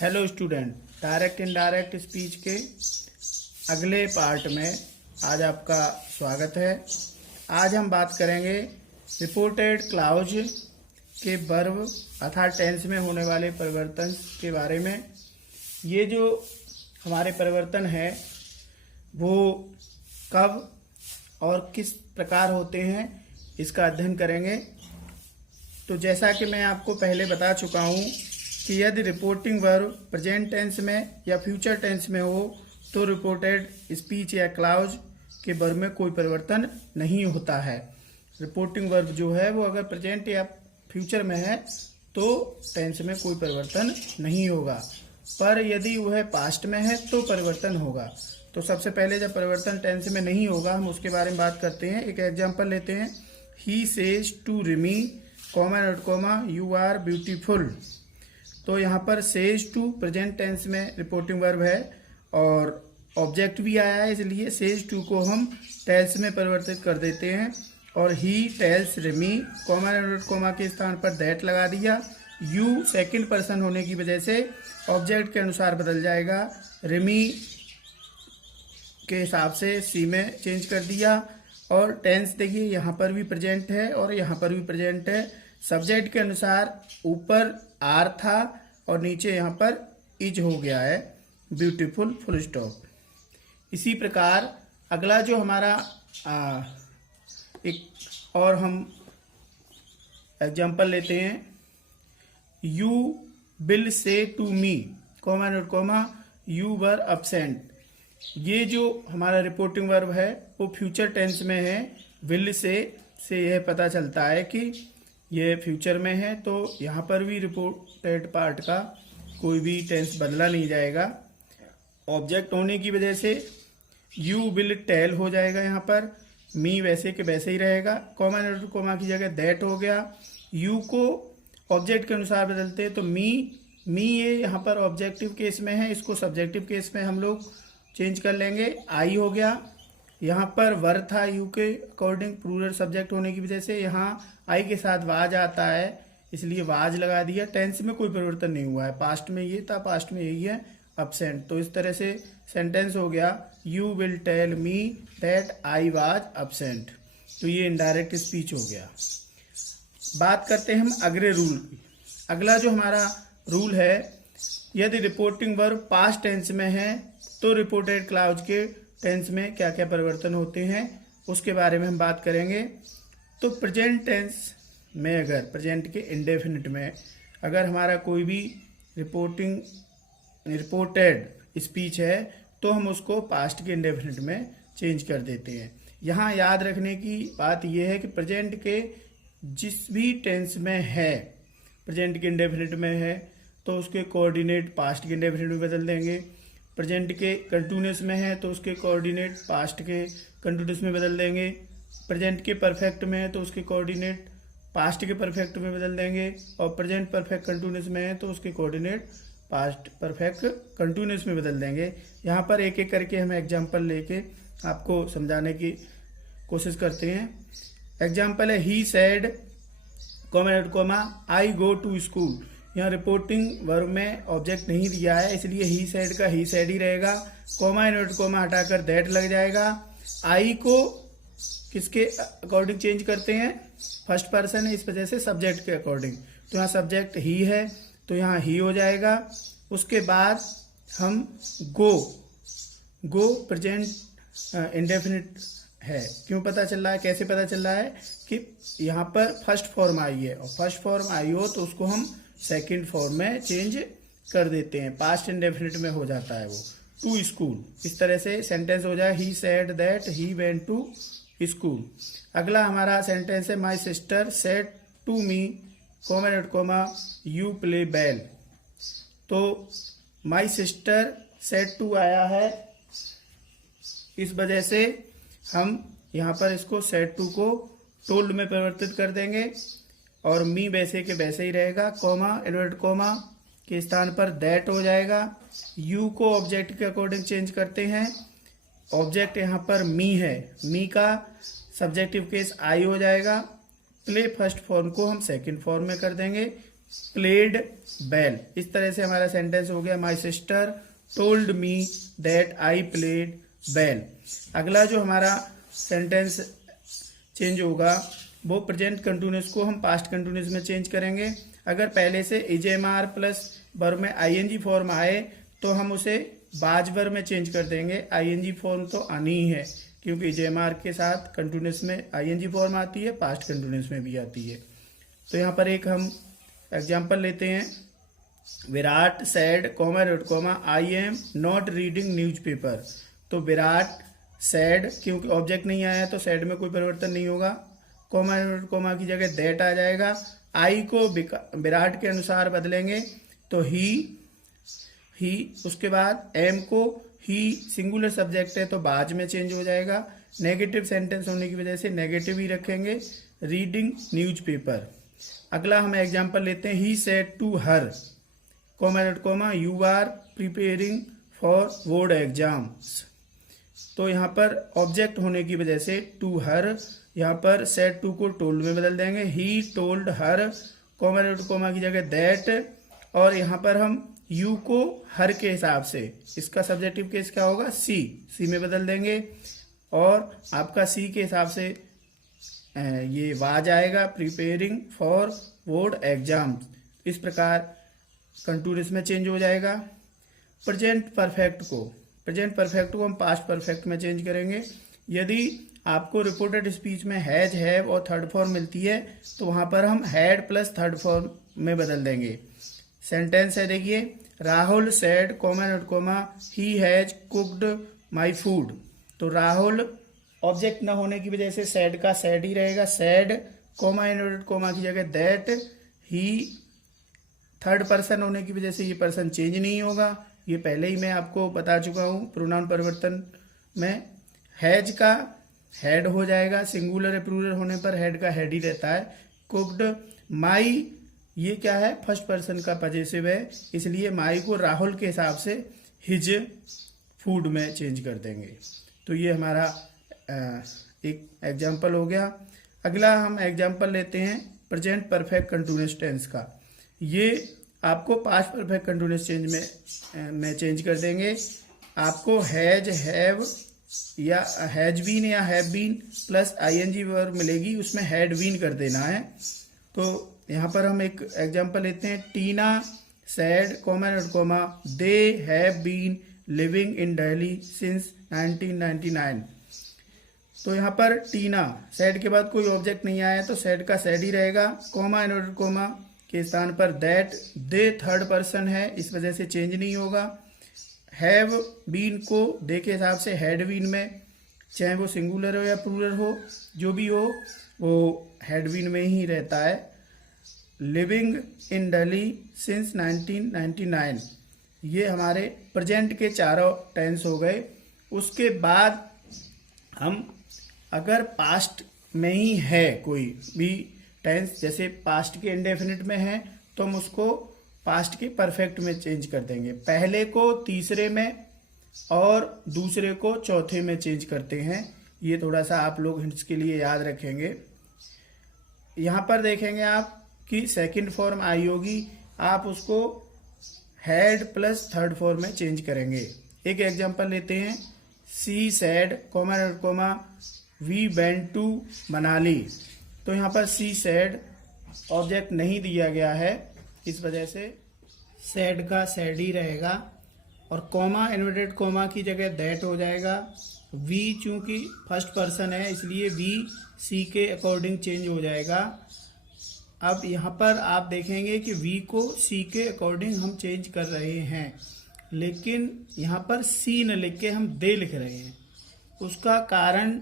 Hello student, direct indirect speech के अगले part में आज आपका स्वागत है। आज हम बात करेंगे रिपोर्टेड क्लाउज के वर्ब अर्थात टेंस में होने वाले परिवर्तन के बारे में। ये जो हमारे परिवर्तन है वो कब और किस प्रकार होते हैं इसका अध्ययन करेंगे। तो जैसा कि मैं आपको पहले बता चुका हूँ कि यदि रिपोर्टिंग वर्ब प्रेजेंट टेंस में या फ्यूचर टेंस में हो तो रिपोर्टेड स्पीच या क्लाउज के वर्ब में कोई परिवर्तन नहीं होता है। रिपोर्टिंग वर्ब जो है वो अगर प्रेजेंट या फ्यूचर में है तो टेंस में कोई परिवर्तन नहीं होगा, पर यदि वह पास्ट में है तो परिवर्तन होगा। तो सबसे पहले जब परिवर्तन टेंस में नहीं होगा हम उसके बारे में बात करते हैं। एक एग्जांपल लेते हैं। He says to Rimi comma not comma you are beautiful. तो यहाँ पर सेज टू प्रेजेंट टेंस में रिपोर्टिंग वर्ब है और ऑब्जेक्ट भी आया है, इसलिए सेज टू को हम टेल्स में परिवर्तित कर देते हैं और he tells Rimi comma not comma के स्थान पर दैट लगा दिया। यू सेकंड पर्सन होने की वजह से ऑब्जेक्ट के अनुसार बदल जाएगा। रिमी के हिसाब से सी में चेंज कर दिया। और टेंस देखिए यहाँ पर भी प्रेजेंट है और यहाँ पर भी प्रेजेंट है। सब्जेक्ट के अनुसार ऊपर आर था और नीचे यहाँ पर इज हो गया है, ब्यूटीफुल फुल स्टॉप। इसी प्रकार अगला जो हमारा एक और हम एग्जांपल लेते हैं। You will say to me comma not comma you were absent. ये जो हमारा रिपोर्टिंग वर्ब है वो फ्यूचर टेंस में है। विल से यह पता चलता है कि ये फ्यूचर में है, तो यहाँ पर भी रिपोर्टेड पार्ट का कोई भी टेंस बदला नहीं जाएगा। ऑब्जेक्ट होने की वजह से यू विल टेल हो जाएगा, यहाँ पर मी वैसे के वैसे ही रहेगा। कॉमा नॉट कॉमा की जगह दैट हो गया। यू को ऑब्जेक्ट के अनुसार बदलते हैं तो मी ये यहाँ पर ऑब्जेक्टिव केस में है, इसको सब्जेक्टिव केस में हम लोग चेंज कर लेंगे। आई हो गया। यहाँ पर वर था यू के अकॉर्डिंग प्लूरल सब्जेक्ट होने की वजह से यहाँ आई के साथ वाज आता है, इसलिए वाज लगा दिया। टेंस में कोई परिवर्तन नहीं हुआ है। पास्ट में ये था, पास्ट में यही है, अब्सेंट। तो इस तरह से सेंटेंस हो गया you will tell me that I was absent. तो ये इनडायरेक्ट स्पीच हो गया। बात करते हैं हम अगले रूल की। अगला जो हमारा रूल है, यदि रिपोर्टिंग वर्ब पास्ट टेंस में है तो रिपोर्टेड क्लाउज के टेंस में क्या क्या परिवर्तन होते हैं उसके बारे में हम बात करेंगे। तो प्रेजेंट टेंस में अगर प्रेजेंट के इंडेफिनिट में अगर हमारा कोई भी रिपोर्टेड स्पीच है तो हम उसको पास्ट के इंडेफिनिट में चेंज कर देते हैं। यहाँ याद रखने की बात यह है कि प्रेजेंट के जिस भी टेंस में है, प्रेजेंट के इंडेफिनिट में है तो उसके कोऑर्डिनेट पास्ट के इंडेफिनिट में बदल देंगे। प्रेजेंट के कंटिन्यूअस में है तो उसके कोऑर्डिनेट पास्ट के कंटिन्यूअस में बदल देंगे। प्रेजेंट के परफेक्ट में है तो उसके कोऑर्डिनेट पास्ट के परफेक्ट में बदल देंगे। और प्रेजेंट परफेक्ट कंटिन्यूअस में है तो उसके कोऑर्डिनेट पास्ट परफेक्ट कंटिन्यूअस में बदल देंगे। यहाँ पर एक एक करके हम एग्जांपल लेके आपको समझाने की कोशिश करते हैं। एग्जांपल है he said comma I go to school. यहाँ रिपोर्टिंग वर्ब में ऑब्जेक्ट नहीं दिया है, इसलिए ही सेड का ही सेड ही रहेगा। कॉमा नॉट कॉमा हटाकर दैट लग जाएगा। आई को किसके अकॉर्डिंग चेंज करते हैं? फर्स्ट पर्सन है, इस वजह से सब्जेक्ट के अकॉर्डिंग। तो यहाँ सब्जेक्ट ही है तो यहाँ ही हो जाएगा। उसके बाद हम गो प्रेजेंट इंडेफिनिट है। क्यों पता चल रहा है, कैसे पता चल रहा है कि यहाँ पर फर्स्ट फॉर्म आई है और फर्स्ट फॉर्म आई हो तो उसको हम सेकंड फॉर्म में चेंज कर देते हैं, पास्ट इंडेफिनिट में हो जाता है वो। टू स्कूल, इस तरह से सेंटेंस हो जाए he said that he went to school. अगला हमारा सेंटेंस है my sister said to me comma not comma you play bell. तो माय सिस्टर सेड टू आया है, इस वजह से हम यहाँ पर इसको सेड टू को टोल्ड में परिवर्तित कर देंगे और मी वैसे के वैसे ही रहेगा। कॉमा इन्वर्ट कॉमा के स्थान पर दैट हो जाएगा। यू को ऑब्जेक्ट के अकॉर्डिंग चेंज करते हैं। ऑब्जेक्ट यहाँ पर मी है, मी का सब्जेक्टिव केस आई हो जाएगा। प्ले फर्स्ट फॉर्म को हम सेकंड फॉर्म में कर देंगे। Played bell. इस तरह से हमारा सेंटेंस हो गया, my sister told me that I played bell. अगला जो हमारा सेंटेंस चेंज होगा वो प्रेजेंट कंटिन्यूअस को हम पास्ट कंटिन्यूअस में चेंज करेंगे। अगर पहले से इजेएमआर प्लस वर्ब में आईएनजी फॉर्म आए तो हम उसे बाज वर्ब में चेंज कर देंगे। आईएनजी फॉर्म तो आनी ही है क्योंकि इजेएमआर के साथ कंटिन्यूअस में आईएनजी फॉर्म आती है, पास्ट कंटिन्यूअस में भी आती है। तो यहाँ पर एक हम एग्जाम्पल लेते हैं, Virat said comma I am not reading newspaper. तो विराट सेड, क्योंकि ऑब्जेक्ट नहीं आया तो सेड में कोई परिवर्तन नहीं होगा, कॉमा की जगह दैट आ जाएगा। आई को विराट के अनुसार बदलेंगे तो ही, उसके बाद एम को ही सिंगुलर सब्जेक्ट है तो बाज में चेंज हो जाएगा। नेगेटिव सेंटेंस होने की वजह से नेगेटिव ही रखेंगे, रीडिंग न्यूज़पेपर। अगला हम एग्जांपल लेते हैं, he said to her comma you are preparing for board exams. तो यहाँ पर ऑब्जेक्ट होने की वजह से टू हर, यहाँ पर सेड टू को टोल्ड में बदल देंगे, ही टोल्ड हर कॉमा की जगह दैट। और यहाँ पर हम यू को हर के हिसाब से, इसका सब्जेक्टिव केस क्या होगा, सी में बदल देंगे। और आपका सी के हिसाब से ये वाज आएगा, प्रिपेयरिंग फॉर बोर्ड एग्जाम। इस प्रकार कंटिन्यूअस में चेंज हो जाएगा। प्रेजेंट परफेक्ट को हम पास्ट परफेक्ट में चेंज करेंगे। यदि आपको रिपोर्टेड स्पीच में हैज, हैव और थर्ड फॉर्म मिलती है तो वहां पर हम हैड प्लस थर्ड फॉर्म में बदल देंगे। सेंटेंस है, देखिए, Rahul said comma he has cooked my food. तो राहुल ऑब्जेक्ट न होने की वजह से सेड का सेड ही रहेगा, सेड कॉमा की जगह दैट। ही थर्ड पर्सन होने की वजह से ये पर्सन चेंज नहीं होगा, ये पहले ही मैं आपको बता चुका हूं प्रोनाउन परिवर्तन में। हैज का हेड हो जाएगा, सिंगुलर या प्लूरल होने पर हेड का हेड ही रहता है। कुक्ड माई, ये क्या है, फर्स्ट पर्सन का पजेसिव है, इसलिए माई को राहुल के हिसाब से हिज फूड में चेंज कर देंगे। तो ये हमारा एक एग्जाम्पल हो गया। अगला हम एग्जाम्पल लेते हैं प्रेजेंट परफेक्ट कंटिन्यूअस टेंस का। ये आपको पास्ट परफेक्ट कंटिन्यूअस चेंज में चेंज कर देंगे। आपको हैज, हैव या हैज बीन या have been plus ING verb मिलेगी, उसमें हैड बीन कर देना है। तो यहाँ पर हम एक एग्जांपल लेते हैं, Tina said comma they have been living in Delhi since 1999। तो यहाँ पर टीना, सेड के बाद कोई ऑब्जेक्ट नहीं आया तो सेड का सेड ही रहेगा, कॉमा के स्थान पर दैट। दे थर्ड पर्सन है, इस वजह से चेंज नहीं होगा। हैव बीन को दे के हिसाब से हैड बीन में, चाहे वो सिंगुलर हो या प्लूरल हो, जो भी हो वो हैड बीन में ही रहता है। लिविंग इन दिल्ली सिंस 1999, ये हमारे प्रेजेंट के चारों टेंस हो गए। उसके बाद हम अगर पास्ट में ही है कोई भी टेंस, जैसे पास्ट के इंडेफिनिट में है तो हम उसको पास्ट के परफेक्ट में चेंज कर देंगे। पहले को तीसरे में और दूसरे को चौथे में चेंज करते हैं। ये थोड़ा सा आप लोग हिंट्स के लिए याद रखेंगे। यहाँ पर देखेंगे आप कि सेकंड फॉर्म आई होगी, आप उसको हैड प्लस थर्ड फॉर्म में चेंज करेंगे। एक एग्जांपल लेते हैं, she said comma we went to Manali. तो यहाँ पर सी सेड ऑब्जेक्ट नहीं दिया गया है, इस वजह से सेड का सेड ही रहेगा और कॉमा इन्वर्टेड कॉमा की जगह दैट हो जाएगा। वी चूंकि फर्स्ट पर्सन है इसलिए वी सी के अकॉर्डिंग चेंज हो जाएगा। अब यहाँ पर आप देखेंगे कि वी को सी के अकॉर्डिंग हम चेंज कर रहे हैं, लेकिन यहाँ पर सी न लिख के हम दे लिख रहे हैं। उसका कारण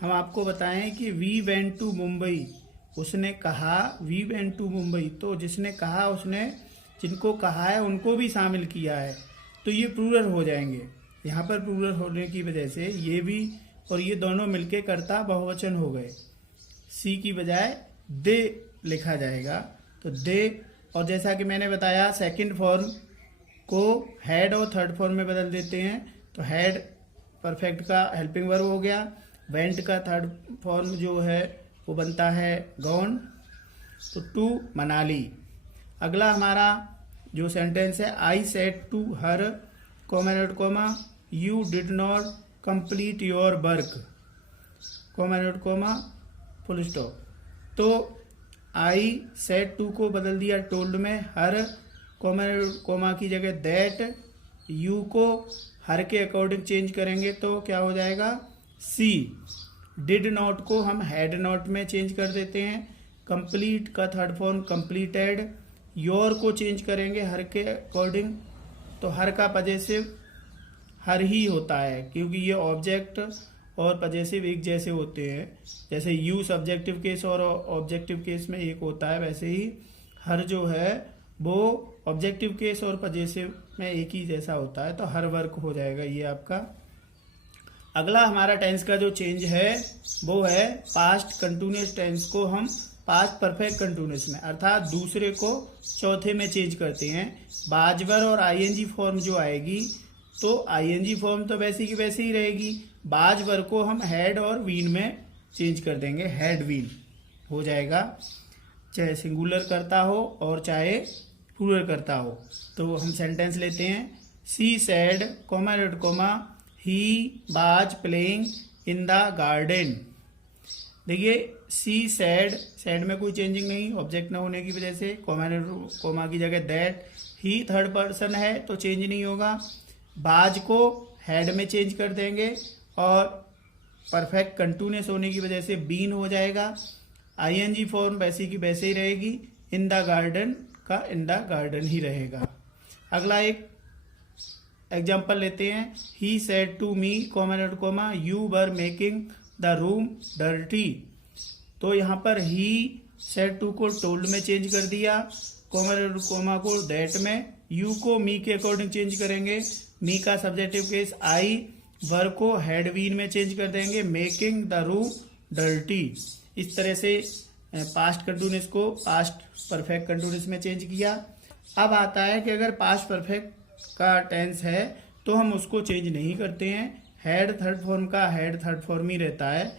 हम आपको बताएं कि वी वेंट टू मुंबई, उसने कहा वी वेंट टू मुंबई, तो जिसने कहा उसने जिनको कहा है उनको भी शामिल किया है, तो ये प्लूरल हो जाएंगे। यहाँ पर प्लूरल होने की वजह से ये भी और ये दोनों मिलके कर्ता बहुवचन हो गए। सी की बजाय दे लिखा जाएगा, तो दे। और जैसा कि मैंने बताया सेकंड फॉर्म को हैड और थर्ड फॉर्म में बदल देते हैं, तो हैड परफेक्ट का हेल्पिंग वर्ब हो गया, वेंट का थर्ड फॉर्म जो है वो बनता है गॉन, तो टू मनाली। अगला हमारा जो सेंटेंस है, I said to her comma not comma you did not complete your work comma not comma full stop. तो आई सेड टू को बदल दिया टोल्ड में, हर कॉमा की जगह दैट, यू को हर के अकॉर्डिंग चेंज करेंगे तो क्या हो जाएगा सी। डिड नॉट को हम हैड नॉट में चेंज कर देते हैं, कंप्लीट का थर्ड फॉर्म कंप्लीटेड, योर को चेंज करेंगे हर के अकॉर्डिंग तो हर का पजेसिव हर ही होता है, क्योंकि ये ऑब्जेक्ट और पजेसिव एक जैसे होते हैं। जैसे यू सब्जेक्टिव केस और ऑब्जेक्टिव केस में एक होता है, वैसे ही हर जो है वो ऑब्जेक्टिव केस और पजेसिव में एक ही जैसा होता है, तो हर वर्क हो जाएगा ये आपका। अगला हमारा टेंस का जो चेंज है वो है पास्ट कंटिन्यूअस टेंस को हम पास्ट परफेक्ट कंटिन्यूअस में, अर्थात दूसरे को चौथे में चेंज करते हैं। बाजवर और आईएनजी फॉर्म जो आएगी तो आईएनजी फॉर्म तो वैसी की वैसी ही रहेगी, बाजवर को हम हैड और वीन में चेंज कर देंगे, हैड वीन हो जाएगा, चाहे सिंगुलर करता हो और चाहे प्लूरल करता हो। तो हम सेंटेंस लेते हैं, she said comma dot comma he was playing in the garden. देखिए सी सेड, सेड में कोई चेंजिंग नहीं ऑब्जेक्ट न होने की वजह से, कॉमा की जगह दैट, ही थर्ड पर्सन है तो चेंज नहीं होगा, बाज को हैड में चेंज कर देंगे और परफेक्ट कंटिन्यूअस होने की वजह से बीन हो जाएगा, आईएनजी फॉर्म वैसी की वैसे ही रहेगी, इन द गार्डन का इन द गार्डन ही रहेगा। अगला एक एग्जाम्पल लेते हैं, he said to me comma dot comma you were making the room dirty. तो यहाँ पर ही सेड टू को टोल्ड में चेंज कर दिया, कॉमा डॉट कॉमा को दैट में, यू को मी के अकॉर्डिंग चेंज करेंगे, मी का सब्जेक्टिव केस आई, वर को हैड बीन में चेंज कर देंगे, मेकिंग द रूम डर्टी। इस तरह से पास्ट कंटिन्यूअस को पास्ट परफेक्ट कंटिन्यूअस में चेंज किया। अब आता है कि अगर पास्ट परफेक्ट का टेंस है तो हम उसको चेंज नहीं करते हैं, हैड थर्ड फॉर्म का हैड थर्ड फॉर्म ही रहता है।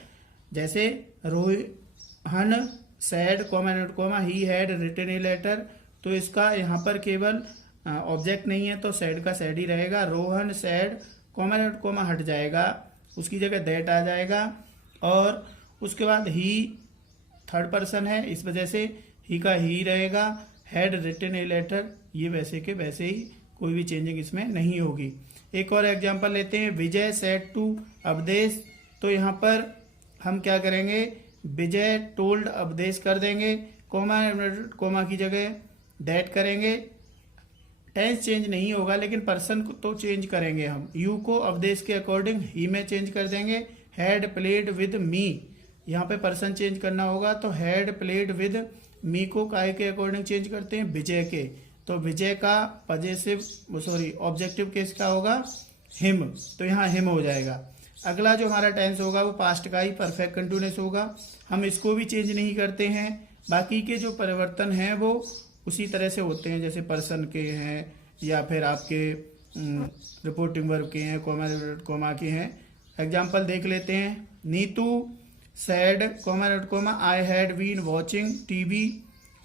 जैसे Rohan said comma not comma he had written a letter, तो इसका यहाँ पर केवल ऑब्जेक्ट नहीं है तो सैड का सैड ही रहेगा, Rohan said comma not comma हट जाएगा, उसकी जगह दैट आ जाएगा, और उसके बाद ही थर्ड पर्सन है इस वजह से ही का ही रहेगा, हैड रिटन ए लेटर, ये वैसे के वैसे ही, कोई भी चेंजिंग इसमें नहीं होगी। एक और एग्जांपल लेते हैं, विजय सेड टू अवधेश। तो यहाँ पर हम क्या करेंगे, विजय टोल्ड अवधेश कर देंगे, कोमा की जगह दैट करेंगे, टेंस चेंज नहीं होगा लेकिन पर्सन को तो चेंज करेंगे हम, यू को अवधेश के अकॉर्डिंग ही में चेंज कर देंगे, हैड प्लेड विद मी, यहाँ पे पर्सन चेंज करना होगा तो हैड प्लेड विद मी को काय के अकॉर्डिंग चेंज करते हैं, विजय के, तो विजय का ऑब्जेक्टिव केस क्या होगा, हिम, तो यहाँ हिम हो जाएगा। अगला जो हमारा टेंस होगा वो पास्ट का ही परफेक्ट कंटिन्यूअस होगा, हम इसको भी चेंज नहीं करते हैं, बाकी के जो परिवर्तन हैं वो उसी तरह से होते हैं, जैसे पर्सन के हैं या फिर आपके रिपोर्टिंग वर्ब के हैं, कोमा के हैं। एग्जाम्पल देख लेते हैं, Nitu said comma I had been watching TV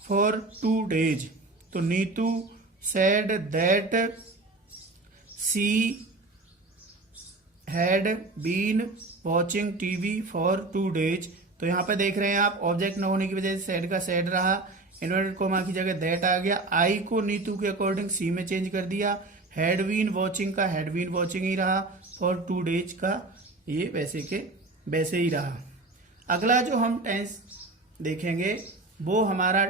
for 2 days। तो Nitu said that she had been watching TV for 2 days। तो यहाँ पे देख रहे हैं आप, ऑब्जेक्ट न होने की वजह से सैड का सैड रहा, इन्वर्टेड कोमा की जगह दैट आ गया, आई को नीतू के अकॉर्डिंग सी में चेंज कर दिया, हैड बीन वॉचिंग का हैड बीन वॉचिंग ही रहा, फॉर 2 days का ये वैसे के वैसे ही रहा। अगला जो हम टेंस देखेंगे वो हमारा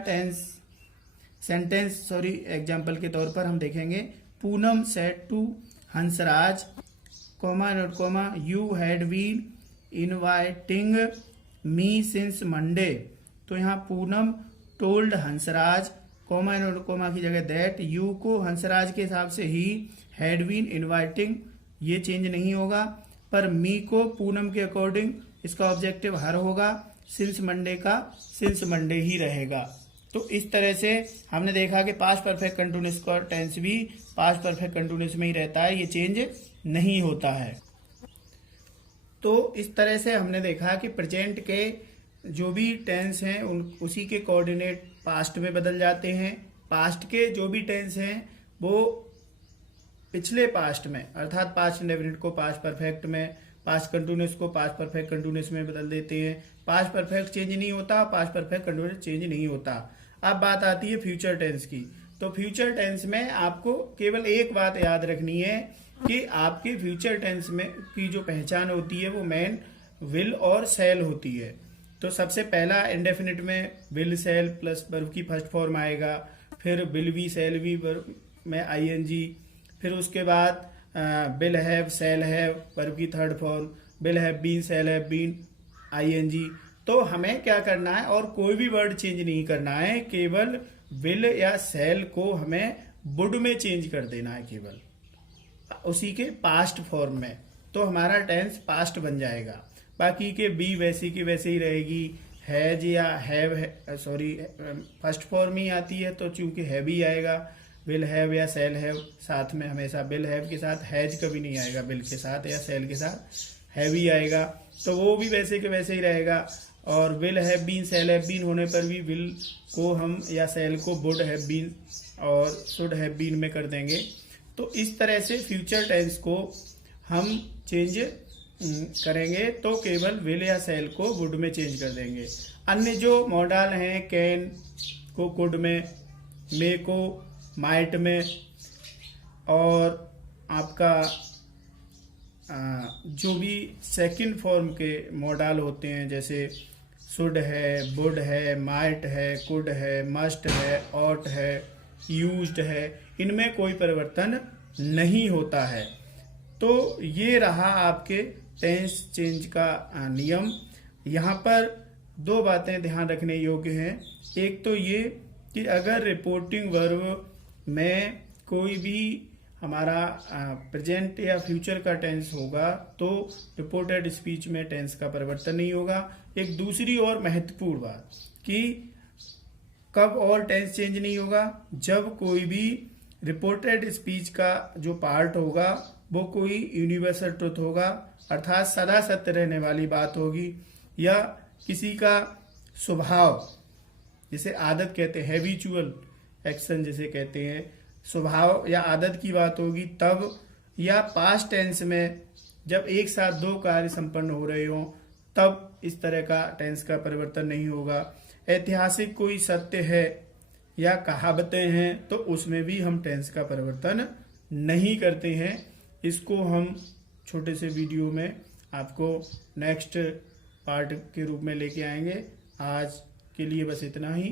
एग्जाम्पल के तौर पर हम देखेंगे, Poonam said to Hansraj comma you had been inviting me since Monday. तो यहाँ पूनम टोल्ड हंसराज कोमा की जगह दैट, यू को हंसराज के हिसाब से ही, हैड बीन इनवाइटिंग ये चेंज नहीं होगा, पर मी को पूनम के अकॉर्डिंग इसका ऑब्जेक्टिव हर होगा, सिंस मंडे का सिंस मंडे ही रहेगा। तो इस तरह से हमने देखा कि पास्ट परफेक्ट कंटिन्यूअस का टेंस भी पास्ट परफेक्ट कंटिन्यूअस में ही रहता है, ये चेंज नहीं होता है। तो इस तरह से हमने देखा कि प्रेजेंट के जो भी टेंस हैं उसी के कोऑर्डिनेट पास्ट में बदल जाते हैं, पास्ट के जो भी टेंस हैं वो पिछले पास्ट में, अर्थात पास्ट इंडेफिनिट को पास्ट परफेक्ट में, पास्ट कंटिन्यूअस को पास्ट परफेक्ट कंटिन्यूअस में बदल देते हैं। पास्ट परफेक्ट चेंज नहीं होता, पास्ट परफेक्ट कंटिन्यूअस चेंज नहीं होता। अब बात आती है फ्यूचर टेंस की। तो फ्यूचर टेंस में आपको केवल एक बात याद रखनी है कि आपके फ्यूचर टेंस में की जो पहचान होती है वो मेन विल और सेल होती है। तो सबसे पहला इंडेफिनिट में विल सेल प्लस वर्ब की फर्स्ट फॉर्म आएगा, फिर will be shall be verb में आईएनजी, फिर उसके बाद will have shall have verb की third form, will have been shall have been I N G. तो हमें क्या करना है, और कोई भी वर्ड चेंज नहीं करना है, केवल विल या सेल को हमें वुड में चेंज कर देना है, केवल उसी के पास्ट फॉर्म में। तो हमारा टेंस पास्ट बन जाएगा। बाकी के बी वैसी की वैसे ही रहेगी। हैज या हैव, सॉरी फर्स्ट फॉर्म ही आती है तो चूंकि हैव ही आएगा। विल हैव या सेल हैव साथ में हमेशा विल हैव के साथ हैज कभी नहीं आएगा, विल के साथ या सेल के साथ हैव ही आएगा, तो वो भी वैसे के वैसे ही रहेगा। और will have been shall have been होने पर भी विल को हम या सेल को वुड हैव बीन और शुड हैव बीन में कर देंगे। तो इस तरह से फ्यूचर टेंस को हम चेंज करेंगे तो केवल विल या सेल को वुड में चेंज कर देंगे। अन्य जो मॉडल हैं, कैन को कुड में, मे को माइट में, और आपका जो भी सेकंड फॉर्म के मॉडल होते हैं जैसे शुड है, वुड है, माइट है, कुड है, मस्ट है, ऑट है, यूज्ड है, इनमें कोई परिवर्तन नहीं होता है। तो ये रहा आपके टेंस चेंज का नियम। यहाँ पर दो बातें ध्यान रखने योग्य हैं। एक तो ये कि अगर रिपोर्टिंग वर्ब में कोई भी हमारा प्रेजेंट या फ्यूचर का टेंस होगा तो रिपोर्टेड स्पीच में टेंस का परिवर्तन नहीं होगा। एक दूसरी और महत्वपूर्ण बात कि कब और टेंस चेंज नहीं होगा, जब कोई भी रिपोर्टेड स्पीच का जो पार्ट होगा वो कोई यूनिवर्सल ट्रुथ होगा, अर्थात सदा सत्य रहने वाली बात होगी, या किसी का स्वभाव, जिसे आदत कहते हैं, हैबिचुअल एक्शन जिसे कहते हैं, स्वभाव या आदत की बात होगी तब, या पास्ट टेंस में जब एक साथ दो कार्य संपन्न हो रहे हों तब इस तरह का टेंस का परिवर्तन नहीं होगा। ऐतिहासिक कोई सत्य है या कहावतें हैं तो उसमें भी हम टेंस का परिवर्तन नहीं करते हैं। इसको हम छोटे से वीडियो में आपको नेक्स्ट पार्ट के रूप में लेके आएंगे। आज के लिए बस इतना ही।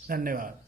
धन्यवाद।